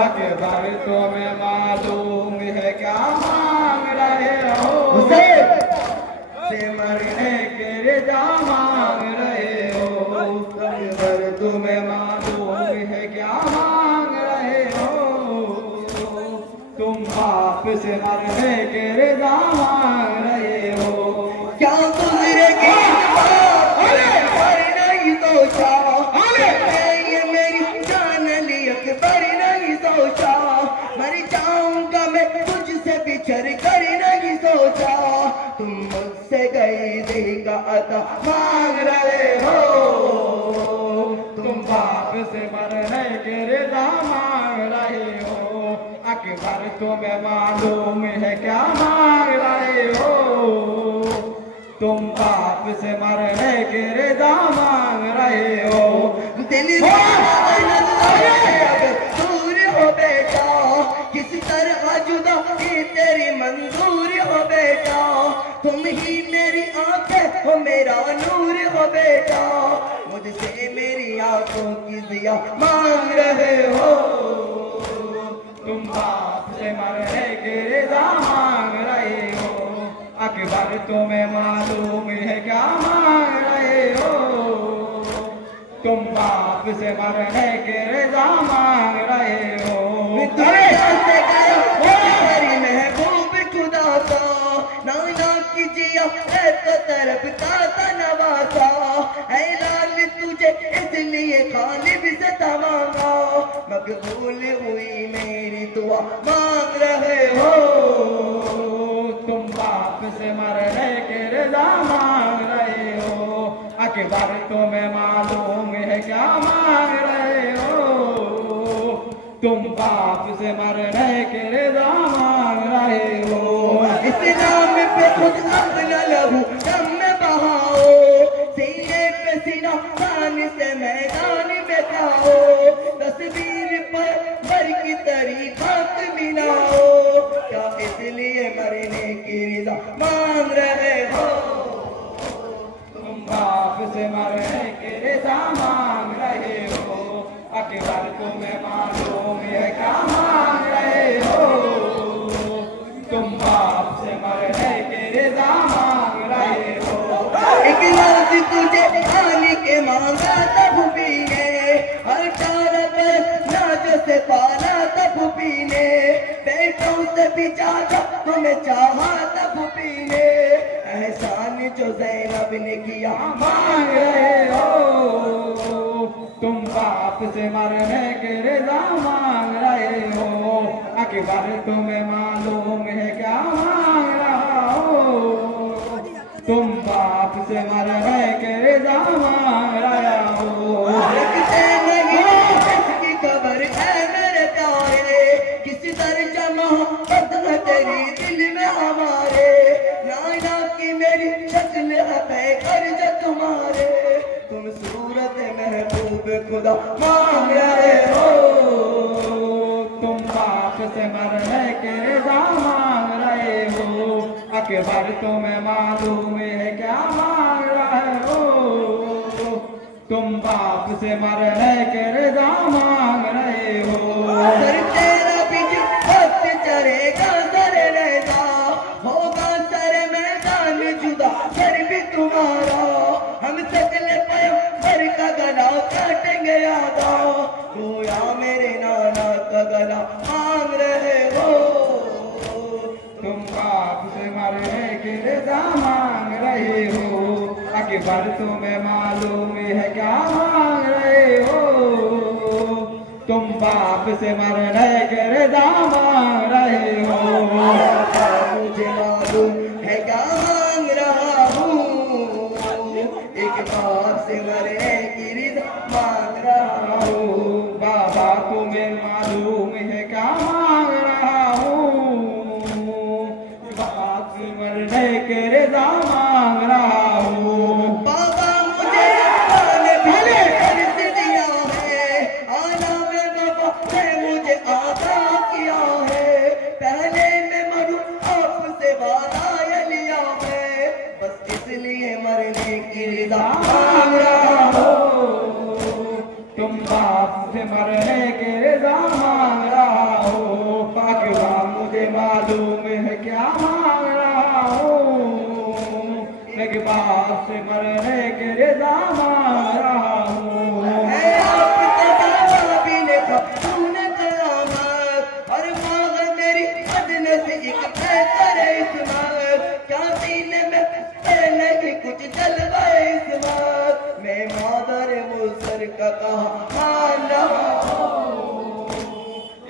अकबर तुम्हें मालूम है क्या मांग रहे हो? से मरने के रिदा मांग रहे हो। अकबर तुम्हें मालूम है क्या मांग रहे हो? तुम बाप से मरने के रिदा मांग रहे हो। क्या गुजरेगी अकबर नहीं सोचा, ये मेरी जान ली अकबर नहीं सोचा, मर जाऊंगा मैं तुझसे बिछड़ कर नहीं सोचा, तुम मुझसे गई देगा अता मांग रहे हो। तुम बाप से मरने के रिदा मांग रहे हो। अकबर तुम्हें मालूम है क्या मांग रहे हो? तुम बाप से मरने के रिदा मांग रहे हो। दिल अगर दूर हो बेटा, किस तरह जुदा ही तेरी मंजूर हो बेटा, तुम ही मेरी आंखें हो मेरा नूर हो बेटा, मुझसे मेरी आंखों की जिया मांग रहे हो। तुम बाप से मरने के रिदा मांग रहे हो। अकबर तुम्हें मालूम है क्या मांग रहे हो? तुम बाप से मरने के रिदा मांग रहे हो। दुनिया से गया मेरी महबूब खुदा का, नाना कीजिया है तो तरफ का नवासा, ऐ लाल तुझे इसलिए खालिब से तमांगा, मकबूल हुई मेरी दुआ मांग रहे हो। तुम बाप से मरने के रिदा मांग रहे हो। अकबर तुम्हें मालूम है क्या मांग रहे हो? तुम बाप से मरने के रिदा मांग रहे हो। इस्लाम पे खुद अपना लहू दम में बहाओ, सीने पे सीना तान से मैदान में खाओ, तस्वीर पर बर की तरीक़त मिलाओ, क्या इसलिए मरने की रिदा मांग रहे हो? तुम बाप से मरने के रिदा मांग रहे हो। अकबर तुम्हें मालूम है क्या मांग रहे हो? तुम बाप से मरने के रिदा मांग रहे हो। एक लाख तुझे खाने के मांगा तब पीने, हर तारा पर नाजो से पाला तब पीने, बेटों से भी ज्यादा तुम्हें चाहा तब पीने, एहसान जो ज़ैनब ने किया मांग रहे हो। तुम बाप से मरने के रिदा मांग रहे हो। अकबर तुम्हें मालूम है क्या मांग रहा हो? तुम बाप से मरने के रिदा मांग रहा हो। रखते नहीं इसकी खबर है मेरे प्यारे, किसी दर्जा मोहब्बत है तेरी दिल में हमारे, नाना की मेरी शक्ल है कर जो तुम्हारे, तुम सूरत महबूब खुदा मांग रहे हो। तुम बाप से मरने के रिदा मांग रहे हो। अकबर तुम्हें मालूम है क्या मांग रहे हो? तुम बाप से मरने के रिदा मांग रहे हो। सर तेरा बीच वक्त चढ़ेगा सर रहता, होगा सर मैदान जुदा सर भी तुम्हारा, हम सकले पैगंबर का गला काटेंगे यादा, गोया मेरे नाना का गला मांग रहे हो। तुम बाप से मरने के रिदा मांग रहे हो। अकबर तुम्हें मालूम है क्या मांग रहे हो? तुम बाप से मरने के रिदा मांग रहे हो। मुझे मालूम है क्या मांग रहा हूँ, एक बाप से मरने की रिदा मांग रहा हूँ। बाबा तुम्हें मालूम है क्या मांग रहा हूँ? बाप से मरने के रिदा मांग रहा हूँ। बाबा मुझे आने भले कर दिया है, आना में बाबा ने मुझे आगा किया है, पहले मैं मरूं बाप से मरने की रिदा मांग रहा हूँ। आपके बाबा भी ने तूने कयामत और मांग मेरी बदने से एक बेहतर इस्मात, क्या सीने में पहले ही कुछ जल गए इस्मात, मैं मादर मुसर का कहा मान रहा हूँ।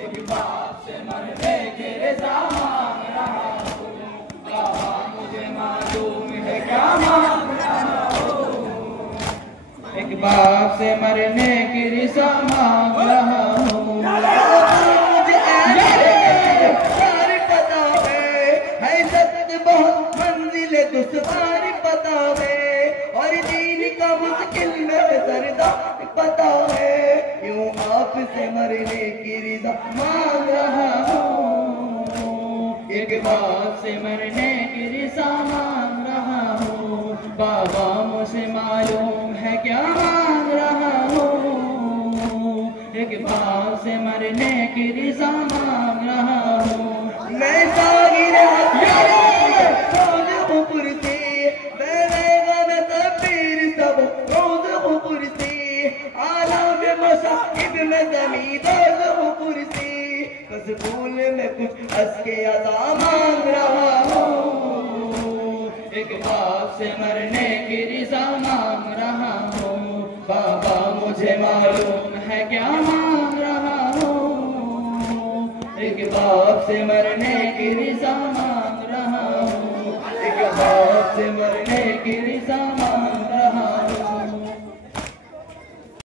एक बाप से मरने की रिदा मांग रहा हूँ, बाबा मुझे मालूम है क्या मांग रहा हूँ। एक बाप से मरने की रिदा मांग रहा हूँ। मुझे पता है सख्त बहुत मंजिल दुश्वार पता है, और दीन का मुश्किल में सरदार पता है, यूं आपसे मरने की रिदा मांग रहा हूँ। एक बाप से मरने की रिदा मांग रहा हूँ, बाबा मुझे मालूम है क्या मांग रहा हूँ। एक बाप से मरने की रिदा मांग रहा हूँ। मैं सागिर रोज ऊपर से बैठेगा मैं तकबीर सब रोज ऊपर से, आलम मसाहिब में ज़मीन रोज ऊपर से, स्कूल में कुछ असके अदा मांग रहा हूँ। एक बाप से मरने की रिदा मांग रहा हूँ, बाबा मुझे मालूम है क्या मांग रहा हूँ। एक बाप से मरने की रिदा मांग